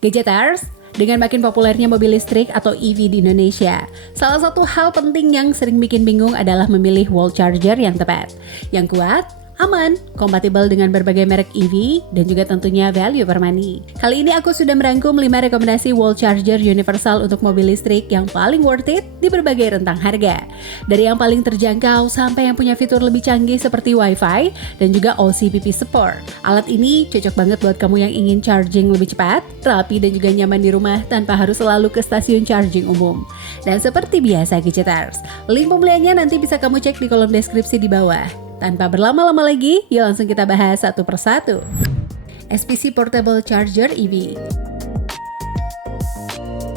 Gadgeters, dengan makin populernya mobil listrik atau EV di Indonesia, salah satu hal penting yang sering bikin bingung adalah memilih wall charger yang tepat, yang kuat, aman, kompatibel dengan berbagai merek EV, dan juga tentunya value for money. Kali ini aku sudah merangkum 5 rekomendasi wall charger universal untuk mobil listrik yang paling worth it di berbagai rentang harga. Dari yang paling terjangkau sampai yang punya fitur lebih canggih seperti Wi-Fi dan juga OCPP support. Alat ini cocok banget buat kamu yang ingin charging lebih cepat, rapi, dan juga nyaman di rumah tanpa harus selalu ke stasiun charging umum. Dan seperti biasa Gadgeters, link pembeliannya nanti bisa kamu cek di kolom deskripsi di bawah. Tanpa berlama-lama lagi, yuk langsung kita bahas satu persatu. SPC Portable Charger EV.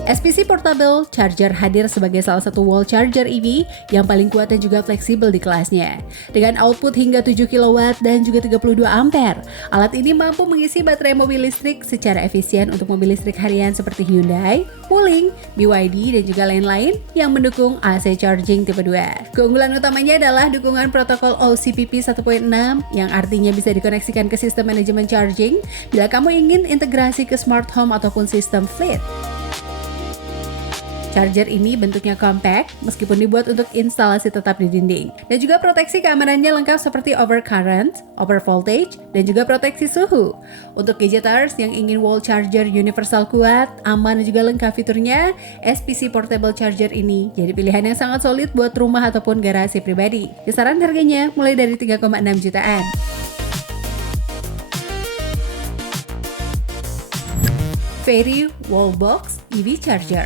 SPC Portable Charger hadir sebagai salah satu wall charger EV yang paling kuat dan juga fleksibel di kelasnya. Dengan output hingga 7 kW dan juga 32 ampere, alat ini mampu mengisi baterai mobil listrik secara efisien untuk mobil listrik harian seperti Hyundai, Wuling, BYD, dan juga lain-lain yang mendukung AC charging tipe 2. Keunggulan utamanya adalah dukungan protokol OCPP 1.6 yang artinya bisa dikoneksikan ke sistem manajemen charging bila kamu ingin integrasi ke smart home ataupun sistem fleet. Charger ini bentuknya compact meskipun dibuat untuk instalasi tetap di dinding. Dan juga proteksi keamanannya lengkap seperti overcurrent, overvoltage, dan juga proteksi suhu. Untuk gadgeters yang ingin wall charger universal kuat, aman, dan juga lengkap fiturnya, SPC Portable Charger ini jadi pilihan yang sangat solid buat rumah ataupun garasi pribadi. Kisaran harganya mulai dari 3,6 jutaan. Fairy Wallbox EV Charger.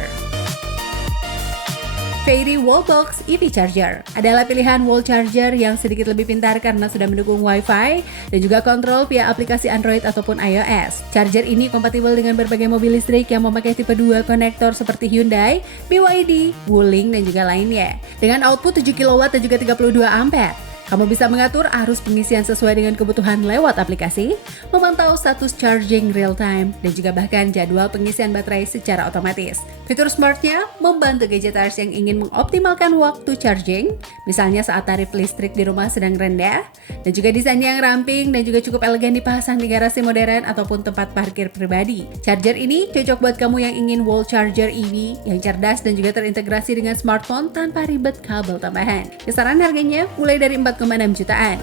Fairy Wallbox EV Charger adalah pilihan wall charger yang sedikit lebih pintar karena sudah mendukung Wi-Fi dan juga kontrol via aplikasi Android ataupun iOS. Charger ini kompatibel dengan berbagai mobil listrik yang memakai tipe 2 konektor seperti Hyundai, BYD, Wuling, dan juga lainnya. Dengan output 7 kW dan juga 32 ampere. Kamu bisa mengatur arus pengisian sesuai dengan kebutuhan lewat aplikasi, memantau status charging real time, dan juga bahkan jadwal pengisian baterai secara otomatis. Fitur smartnya membantu gadgeters yang ingin mengoptimalkan waktu charging, misalnya saat tarif listrik di rumah sedang rendah, dan juga desainnya yang ramping dan juga cukup elegan dipasang di garasi modern ataupun tempat parkir pribadi. Charger ini cocok buat kamu yang ingin wall charger EV yang cerdas dan juga terintegrasi dengan smartphone tanpa ribet kabel tambahan. Kisaran harganya mulai dari 4,6 jutaan.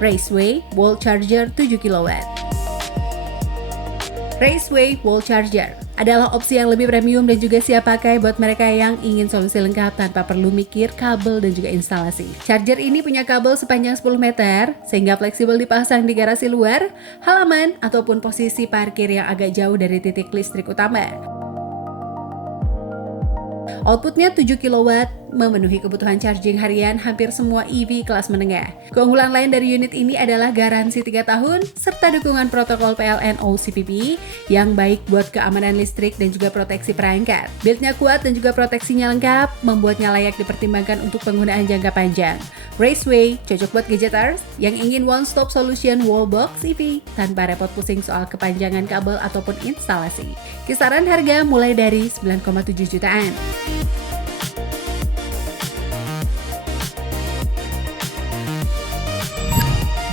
Raceway Wall Charger 7 kW. Raceway Wall Charger adalah opsi yang lebih premium dan juga siap pakai buat mereka yang ingin solusi lengkap tanpa perlu mikir kabel dan juga instalasi. Charger ini punya kabel sepanjang 10 meter sehingga fleksibel dipasang di garasi luar, halaman, ataupun posisi parkir yang agak jauh dari titik listrik utama. Outputnya 7 kW, memenuhi kebutuhan charging harian hampir semua EV kelas menengah. Keunggulan lain dari unit ini adalah garansi 3 tahun, serta dukungan protokol PLN OCPP yang baik buat keamanan listrik dan juga proteksi perangkat. Build-nya kuat dan juga proteksinya lengkap, membuatnya layak dipertimbangkan untuk penggunaan jangka panjang. Raceway cocok buat gadgeters yang ingin one-stop solution wallbox EV tanpa repot pusing soal kepanjangan kabel ataupun instalasi. Kisaran harga mulai dari 9,7 jutaan.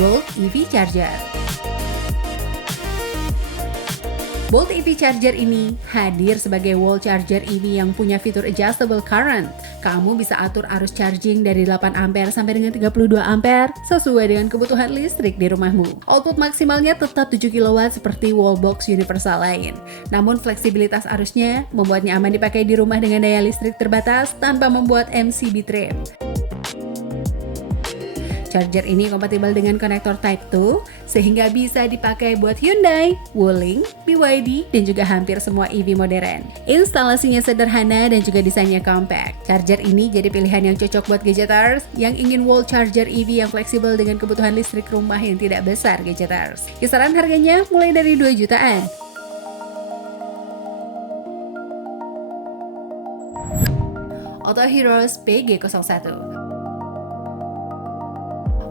Bolt EV Charger. Bolt EV Charger ini hadir sebagai wall charger EV yang punya fitur adjustable current. Kamu bisa atur arus charging dari 8 ampere sampai dengan 32 ampere sesuai dengan kebutuhan listrik di rumahmu. Output maksimalnya tetap 7 kW seperti wallbox universal lain. Namun fleksibilitas arusnya membuatnya aman dipakai di rumah dengan daya listrik terbatas tanpa membuat MCB trip. Charger ini kompatibel dengan konektor Type 2 sehingga bisa dipakai buat Hyundai, Wuling, BYD, dan juga hampir semua EV modern. Instalasinya sederhana dan juga desainnya compact. Charger ini jadi pilihan yang cocok buat gadgeters yang ingin wall charger EV yang fleksibel dengan kebutuhan listrik rumah yang tidak besar gadgeters. Kisaran harganya mulai dari 2 jutaan. Auto Heroes PG01.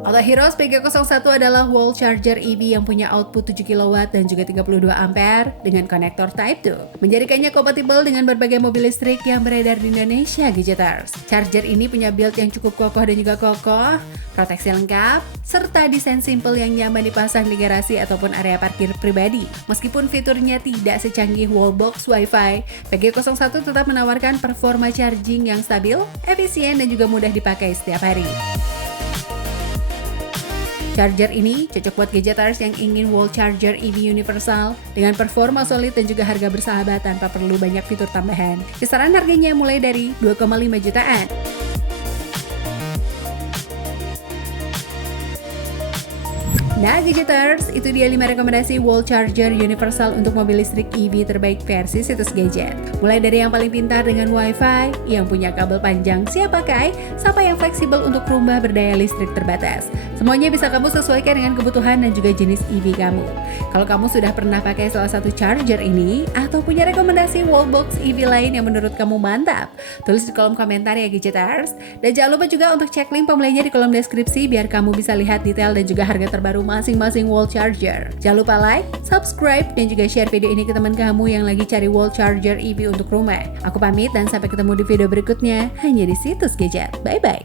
Autoheroes PG01 adalah wall charger EV yang punya output 7 kW dan juga 32 ampere dengan konektor Type 2, menjadikannya kompatibel dengan berbagai mobil listrik yang beredar di Indonesia, Gadgeters. Charger ini punya build yang cukup kokoh dan juga kokoh, proteksi lengkap, serta desain simple yang nyaman dipasang di garasi ataupun area parkir pribadi. Meskipun fiturnya tidak secanggih wallbox Wi-Fi, PG01 tetap menawarkan performa charging yang stabil, efisien, dan juga mudah dipakai setiap hari. Charger ini cocok buat gadgeters yang ingin wall charger EV universal dengan performa solid dan juga harga bersahabat tanpa perlu banyak fitur tambahan. Kisaran harganya mulai dari 2,5 jutaan. Nah, Gadgeters, itu dia 5 rekomendasi wall charger universal untuk mobil listrik EV terbaik versi situs Gadget. Mulai dari yang paling pintar dengan Wi-Fi, yang punya kabel panjang siap pakai, sampai yang fleksibel untuk rumah berdaya listrik terbatas. Semuanya bisa kamu sesuaikan dengan kebutuhan dan juga jenis EV kamu. Kalau kamu sudah pernah pakai salah satu charger ini, atau punya rekomendasi wallbox EV lain yang menurut kamu mantap, tulis di kolom komentar ya, Gadgeters. Dan jangan lupa juga untuk cek link pembelinya di kolom deskripsi biar kamu bisa lihat detail dan juga harga terbaru masing-masing wall charger. Jangan lupa like, subscribe, dan juga share video ini ke teman kamu yang lagi cari wall charger EV untuk rumah. Aku pamit dan sampai ketemu di video berikutnya hanya di situs Gadget. Bye-bye.